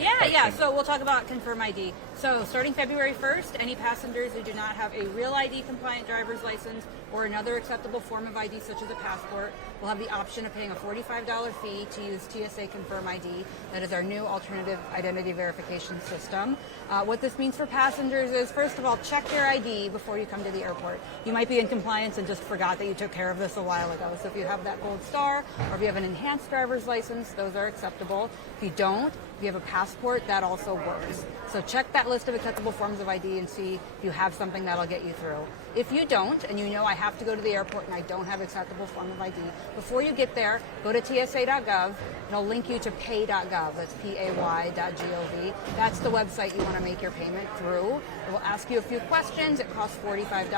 Yeah. So we'll talk about Confirm ID. So starting February 1st, any passengers who do not have a real ID compliant driver's license or another acceptable form of ID such as a passport will have the option of paying a $45 fee to use TSA Confirm ID. That is our new alternative identity verification system. What this means for passengers is, first of all, check your ID before you come to the airport. You might be in compliance and just forgot that you took care of this a while ago. So if you have that gold star or if you have an enhanced driver's license, those are acceptable. If you don't, if you have a passport, that also works. So check that list of acceptable forms of ID and see if you have something that'll get you through. If you don't, and you know I have to go to the airport and I don't have acceptable form of ID, before you get there, go to tsa.gov and it'll link you to pay.gov. That's pay.gov. That's the website you want to make your payment through. It will ask you a few questions. It costs $45,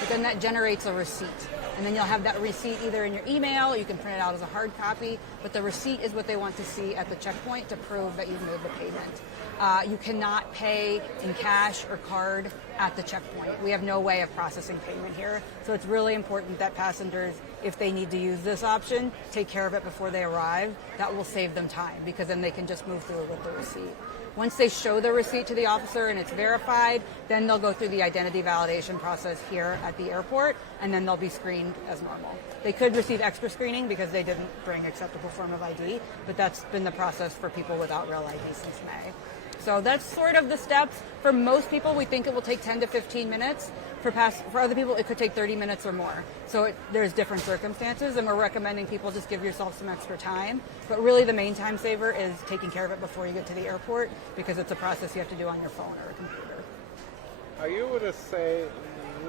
but then that generates a receipt. And then you'll have that receipt either in your email, you can print it out as a hard copy, but the receipt is what they want to see at the checkpoint to prove that you've made the payment. You cannot pay in cash or card at the checkpoint. We have no way of processing payment here, so it's really important that passengers, if they need to use this option, take care of it before they arrive. That will save them time because then they can just move through with the receipt. Once they show the receipt to the officer and it's verified, then they'll go through the identity validation process here at the airport, and then they'll be screened as normal. They could receive extra screening because they didn't bring acceptable form of ID, but that's been the process for people without real ID since May. So that's sort of the steps. For most people, we think it will take 10 to 15 minutes. For other people, it could take 30 minutes or more. So there's different circumstances, and we're recommending people just give yourself some extra time. But really, the main time saver is taking care of it before you get to the airport, because it's a process you have to do on your phone or a computer. Are you able to say,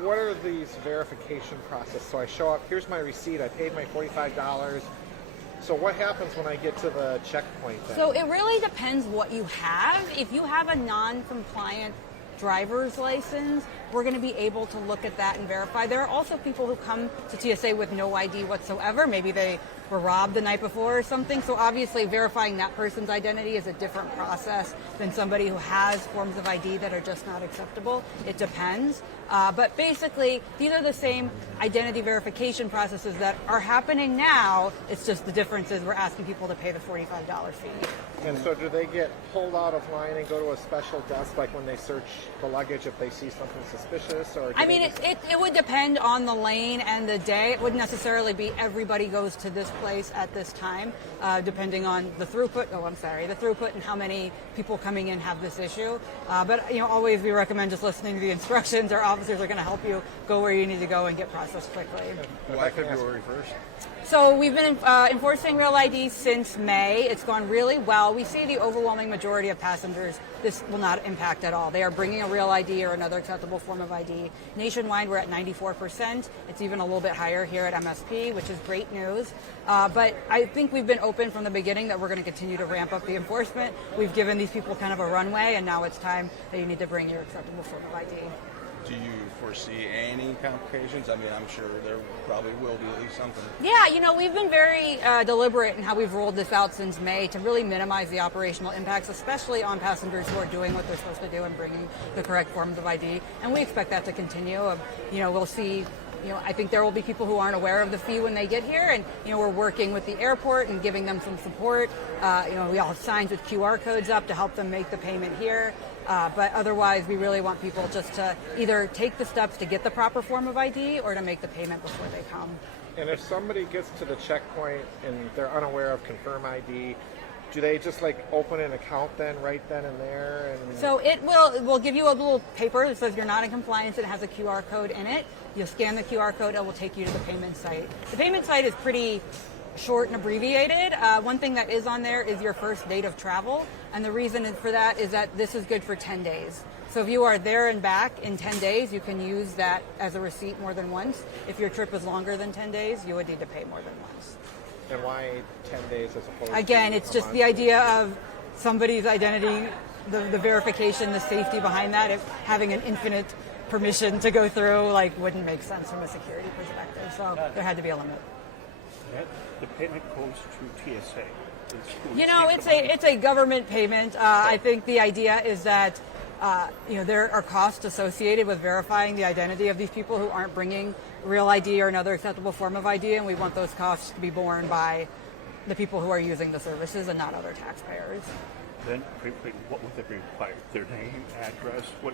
what are these verification process? So I show up, here's my receipt, I paid my $45. So what happens when I get to the checkpoint then? So it really depends what you have. If you have a non-compliant driver's license, we're going to be able to look at that and verify. There are also people who come to TSA with no ID whatsoever. Maybe they were robbed the night before or something. So obviously verifying that person's identity is a different process than somebody who has forms of ID that are just not acceptable. It depends. But basically, these are the same identity verification processes that are happening now. It's just the difference is we're asking people to pay the $45 fee. And so do they get pulled out of line and go to a special desk, like when they search the luggage if they see something suspicious? Or I mean, it would depend on the lane and the day. It wouldn't necessarily be everybody goes to this place at this time, depending on the throughput. The throughput and how many people coming in have this issue. But always we recommend just listening to the instructions. Our officers are going to help you go where you need to go and get processed quickly. Why February 1st? So we've been enforcing Real ID since May. It's gone really well. We see the overwhelming majority of passengers, this will not impact at all. They are bringing a Real ID or another acceptable form of ID. Nationwide, we're at 94%. It's even a little bit higher here at MSP, which is great news. But I think we've been open from the beginning that we're going to continue to ramp up the enforcement. We've given these people kind of a runway, and now it's time that you need to bring your acceptable form of ID. Do you foresee any complications? I mean, I'm sure there probably will be at least something. Yeah, we've been very deliberate in how we've rolled this out since May to really minimize the operational impacts, especially on passengers who are doing what they're supposed to do and bringing the correct forms of ID. And we expect that to continue. We'll see. I think there will be people who aren't aware of the fee when they get here, and we're working with the airport and giving them some support. We all have signs with QR codes up to help them make the payment here. But otherwise, we really want people just to either take the steps to get the proper form of ID or to make the payment before they come. And if somebody gets to the checkpoint and they're unaware of Confirm ID, do they just open an account then, right then and there? And so we'll give you a little paper that says you're not in compliance. It has a QR code in it. You'll scan the QR code. It will take you to the payment site. The payment site is pretty short and abbreviated. One thing that is on there is your first date of travel. And the reason for that is that this is good for 10 days. So if you are there and back in 10 days, you can use that as a receipt more than once. If your trip is longer than 10 days, you would need to pay more than once. And why 10 days as opposed to Again, it's just the idea of somebody's identity, the verification, the safety behind that. If having an infinite permission to go through wouldn't make sense from a security perspective. So there had to be a limit. The payment goes through TSA. It's a government payment. I think the idea is that there are costs associated with verifying the identity of these people who aren't bringing real ID or another acceptable form of ID, and we want those costs to be borne by the people who are using the services and not other taxpayers. Then, what would they require? Their name, address, what?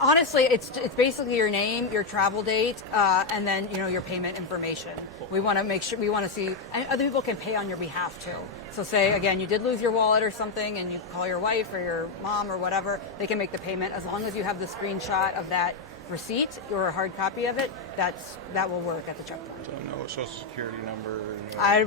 Honestly, it's basically your name, your travel date, and then your payment information. We want to make sure we want to see, and other people can pay on your behalf too. So say again, you did lose your wallet or something, and you call your wife or your mom or whatever, they can make the payment as long as you have the screenshot of that receipt or a hard copy of it. That will work at the checkpoint. So no social security number.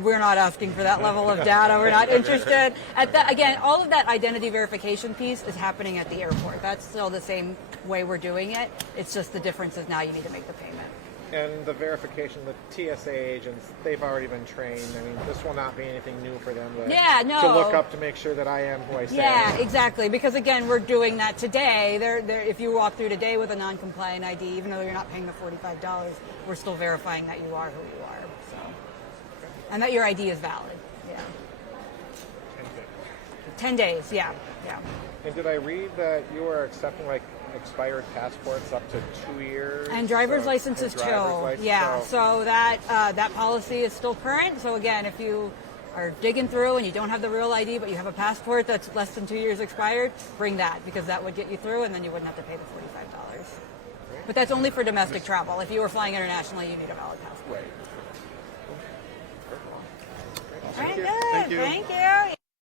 We're not asking for that level of data. We're not interested. Again, all of that identity verification piece is happening at the airport. That's still the same way we're doing it. It's just the difference is now you need to make the payment. And the verification, the TSA agents, they've already been trained. I mean, this will not be anything new for them to look up to make sure that I am who I say I Yeah, am. exactly. Because again, we're doing that today. If you walk through today with a non-compliant ID, even though you're not paying the $45, we're still verifying that you are who you are. So, and that your ID is valid. Yeah. 10 days. Yeah. And did I read that you are accepting expired passports up to 2 years? And driver's licenses too. Yeah. So that policy is still current. So again, if you are digging through and you don't have the real ID, but you have a passport that's less than 2 years expired, bring that because that would get you through, and then you wouldn't have to pay the $45. But that's only for domestic travel. If you were flying internationally, you need a valid passport. Right. All right, good. Thank you.